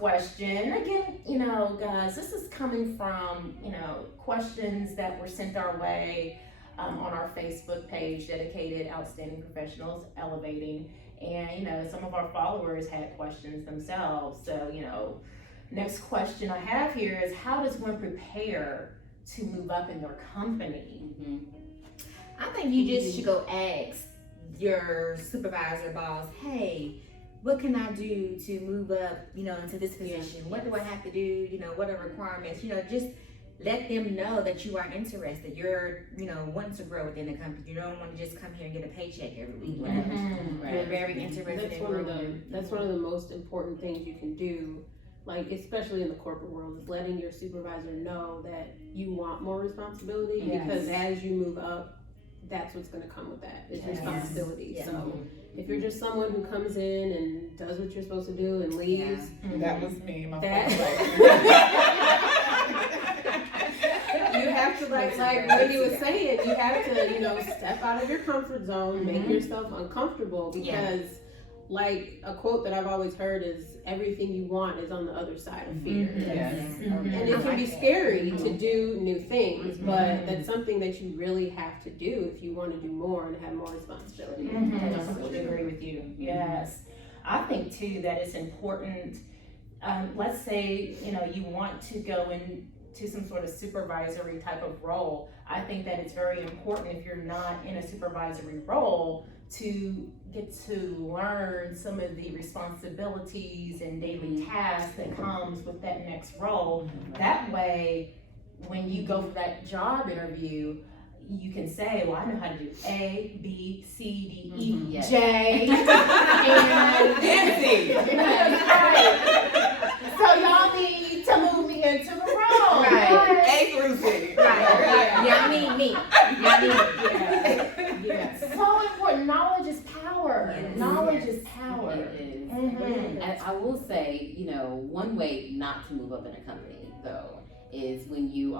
question, again, guys, this is coming from, questions that were sent our way on our Facebook page dedicated Outstanding Professionals Elevating. And, some of our followers had questions themselves. So, next question I have here is, how does one prepare to move up in their company? I think you just should go ask your supervisor, boss, hey, what can I do to move up, into this position? What do I have to do? What are requirements? Just let them know that you are interested. You're, wanting to grow within the company. You don't want to just come here and get a paycheck every week. You're very interested in growing. That's one of the most important things you can do, like especially in the corporate world, is letting your supervisor know that you want more responsibility, because as you move up, that's what's going to come with that, is responsibility. Yes. So if you're just someone who comes in and does what you're supposed to do and leaves, that was me. My you have to, like Wendy was saying, you have to, step out of your comfort zone, make yourself uncomfortable, because like a quote that I've always heard is, everything you want is on the other side of fear. And it can be scary to do new things, but that's something that you really have to do if you want to do more and have more responsibility. I completely agree with you. Yes. I think too that it's important, let's say, you want to go into some sort of supervisory type of role. I think that it's very important, if you're not in a supervisory role, to get to learn some of the responsibilities and daily tasks that comes with that next role. That way, when you go for that job interview, you can say, well, I know how to do A, B, C, D, E, J, and Z. Right. So y'all need to move me into the role. Right. A through Z. Right. Y'all need me. Y'all need Yes. So important. Knowledge is power. Knowledge is power. It is. Mm-hmm. And I will say, one way not to move up in a company, though, is when you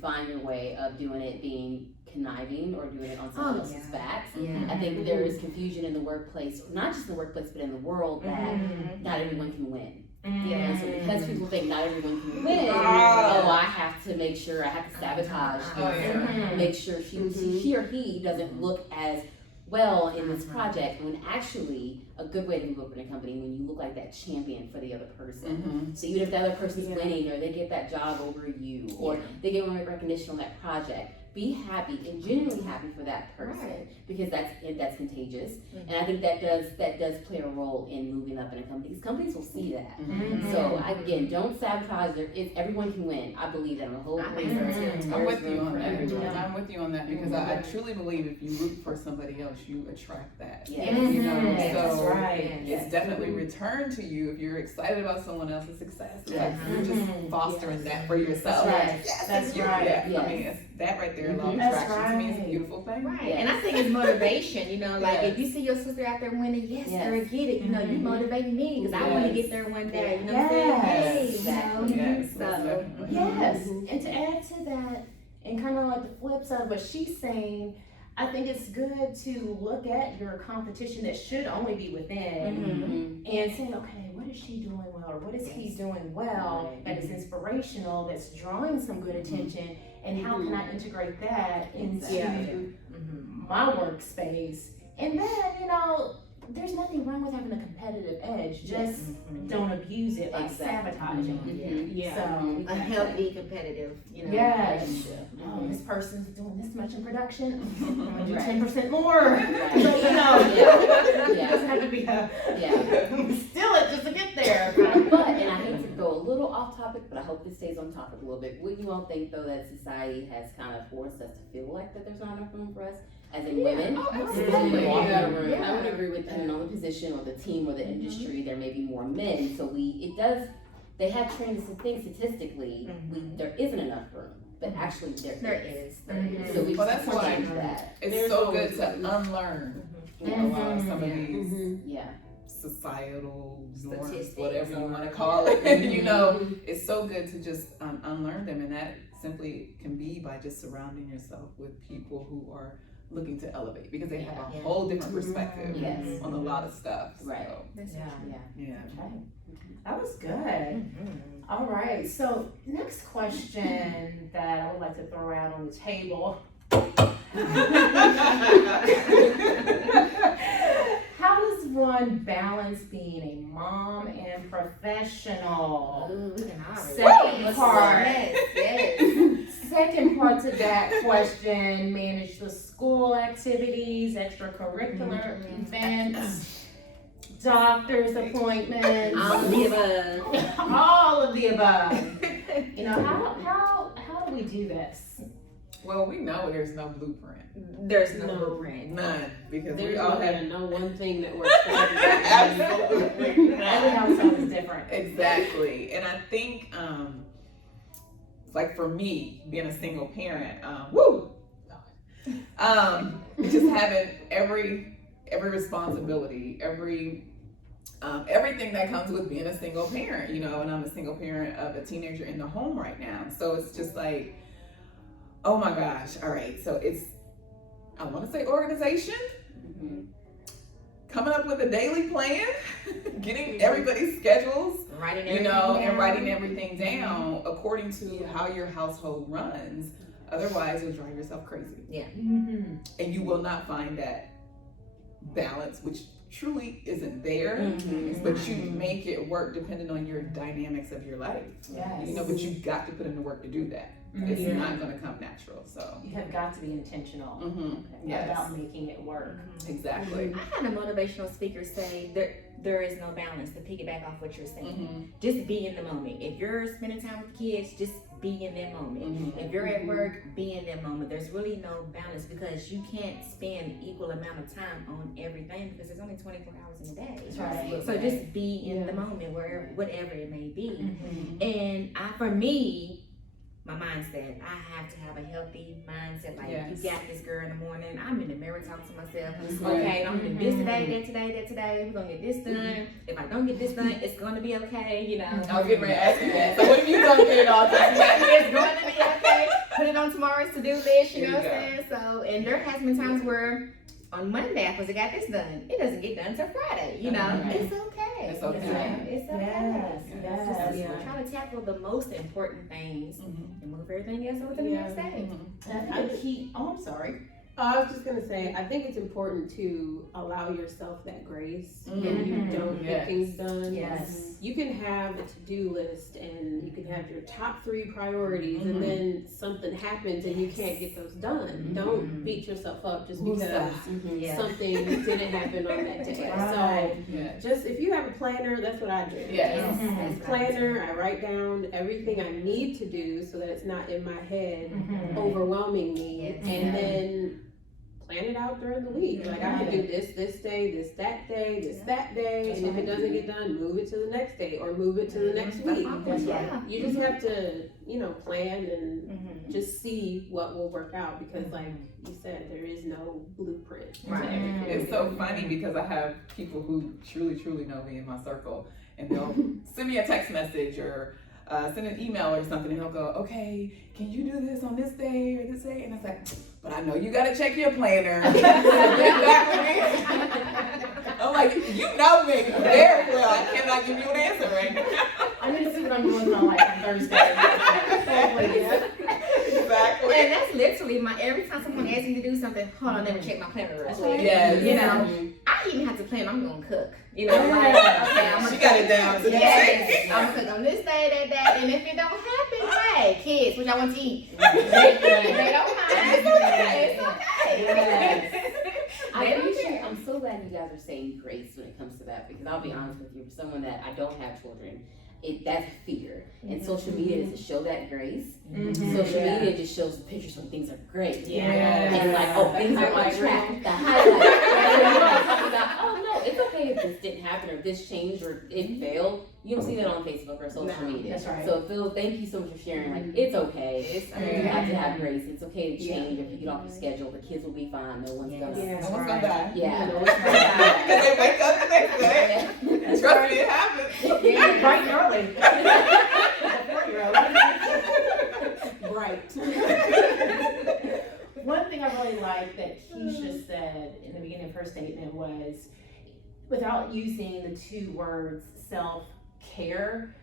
find your way of doing it being conniving or doing it on someone else's backs. I think there is confusion in the workplace, not just in the workplace, but in the world, that not everyone can win. So because people think not everyone can win, I have to make sure, I have to sabotage this, make sure she or he doesn't look as well in this project, when actually a good way to move up in a company, when you look like that champion for the other person. So even if the other person's winning, or they get that job over you, or they get more recognition on that project, be happy and genuinely happy for that person, because that's contagious. And I think that does play a role in moving up in a company, because companies will see that. So again, don't sabotage. Everyone can win. I believe that. I'm a whole believer. I'm with you on that. I'm with you on that, because I truly believe if you root for somebody else, you attract that. So That's right. It's definitely returned to you if you're excited about someone else's success. Like you're just fostering that for yourself. That's right. I mean, it's that right there, law of attraction, to me, is a beautiful thing. And I think it's motivation, like if you see your sister out there winning, girl, get it. You motivating me, because I want to get there one day. You know what I'm saying? Hey, And to add to that, and kind of like the flip side of what she's saying, I think it's good to look at your competition that should only be within and say, okay, what is she doing well, or what is he doing well that is inspirational, that's drawing some good attention, and how can I integrate that into my workspace? And then, there's nothing wrong with having a competitive edge, just don't abuse it by sabotaging. So a healthy competitive, Oh, this person's doing this much in production. I'm gonna do 10% more. It doesn't have to be steal it just to get there. But, and I hate to go a little off topic, but I hope this stays on topic a little bit. Wouldn't you all think, though, that society has kind of forced us to feel like that there's not enough room for us, as in women? Absolutely. I would agree with that. On the position or the team or the industry, there may be more men. So they have trained us to think statistically, there isn't enough room. But actually, there is. So we that's why that. It's so good to unlearn some of these societal norms, whatever you want to call it. It's so good to just unlearn them, and that simply can be by just surrounding yourself with people who are looking to elevate because they have a whole different perspective on a lot of stuff. So. Right. Yeah. Okay. That was good. All right. So next question that I would like to throw out on the table. How does one balance being a mom and professional? Second part. Second part to that question, manage the school activities, extracurricular events, doctor's appointments. All of the above. All of the above. You know, how do we do this? Well, we know there's no blueprint. There's no blueprint. None. Because There's we all no have no one thing that works for everybody. absolutely Every household is different. Exactly. And I think like for me, being a single parent, just having every responsibility, everything that comes with being a single parent, you know, and I'm a single parent of a teenager in the home right now. So it's just like, oh my gosh, all right. So it's, I want to say organization, coming up with a daily plan, getting everybody's schedules, and writing everything down according to how your household runs. Otherwise, you'll drive yourself crazy. Yeah. And you will not find that balance, which truly isn't there, but you make it work depending on your dynamics of your life. Yes. You know, but you've got to put in the work to do that. It's not going to come natural. So You have got to be intentional about making it work. Exactly. I had a motivational speaker say there is no balance, to piggyback off what you're saying. Just be in the moment. If you're spending time with kids, just be in that moment. If you're at work, be in that moment. There's really no balance because you can't spend equal amount of time on everything because there's only 24 hours in a day. Right. So just be in the moment, whatever it may be. And for me, my mindset, I have to have a healthy mindset. Like, you got this, girl. In the morning, I'm in the mirror talking to myself. Okay, I'm gonna do this today, that today. We're gonna get this done. If I don't get this done, it's gonna be okay. You know. I'll get ready to ask you that. So what have you done get it all done? It's going to be okay. Put it on tomorrow's to-do list. You know what I'm saying? So, and there has been times where on Monday I supposed to got this done. It doesn't get done until Friday. You know, it's okay. It's okay. It's okay. Yes. Just try to tackle the most important things and move everything else over to the next day. I'm sorry. I was just gonna say, I think it's important to allow yourself that grace when you don't get things done. Yes. You can have a to-do list and you can have your top 3 priorities and then something happens and you can't get those done. Don't beat yourself up just because something didn't happen on that day. Right. So just if you have a planner, that's what I do. Planner, I write down everything I need to do so that it's not in my head overwhelming me, and then plan it out during the week. Like I can do this day, this that day, and if it doesn't get done, move it to the next day or move it to the next week. That's right. You just have to, plan and just see what will work out because like you said, there is no blueprint to everything. It's so funny because I have people who truly know me in my circle and they'll send me a text message or send an email or something and they'll go, okay, can you do this on this day or this day? And it's like, but I know you gotta check your planner. I'm like, you know me very well. I cannot give you an answer right now. I need to see what I'm doing on like on Thursday. Exactly. And that's literally every time someone asks me to do something, hold on, let me check my planner real quick. Yes. You know, I even have to plan I'm gonna cook. You know, like, okay, I'm gonna She got it down to I'm gonna cook on this day, that, and if it don't happen, hey, kids, what y'all want to eat? They don't mind. It's okay. It's okay. I'm so glad you guys are saying grace when it comes to that because I'll be honest with you, for someone that I don't have children, that's fear. And social media is to show that grace. Social media just shows pictures when things are great. And like, things are on track. The highlight. Oh no, it's okay if this didn't happen or this changed or it failed. You don't see that on Facebook or social media. That's right. So Phil, thank you so much for sharing. Like, it's okay. You have to have grace. It's okay to change if you get off your schedule. The kids will be fine. No one's gonna. No one's gonna die. Yeah. Because they wake up the next day. Trust me, it happens. Bright and early. Bright. One thing I really like that he said in the beginning of her statement was, without using the two words self-care,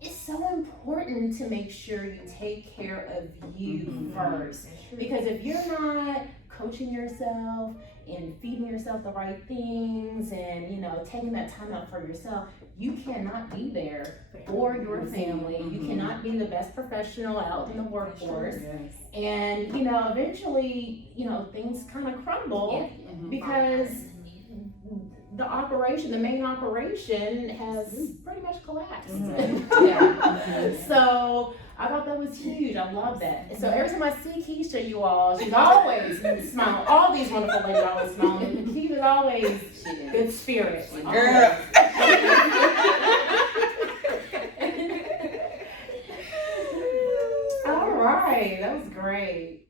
it's so important to make sure you take care of you first. Because if you're not coaching yourself and feeding yourself the right things and, you know, taking that time out for yourself, you cannot be there for your family. You cannot be the best professional out in the workforce. And, you know, eventually, you know, things kind of crumble because the main operation has pretty much collapsed. So I thought that was huge. I love that. So every time I see Keisha, you all, she's always smiling. All these wonderful ladies are always smiling. Keisha's always good spirits. Girl. All right, that was great.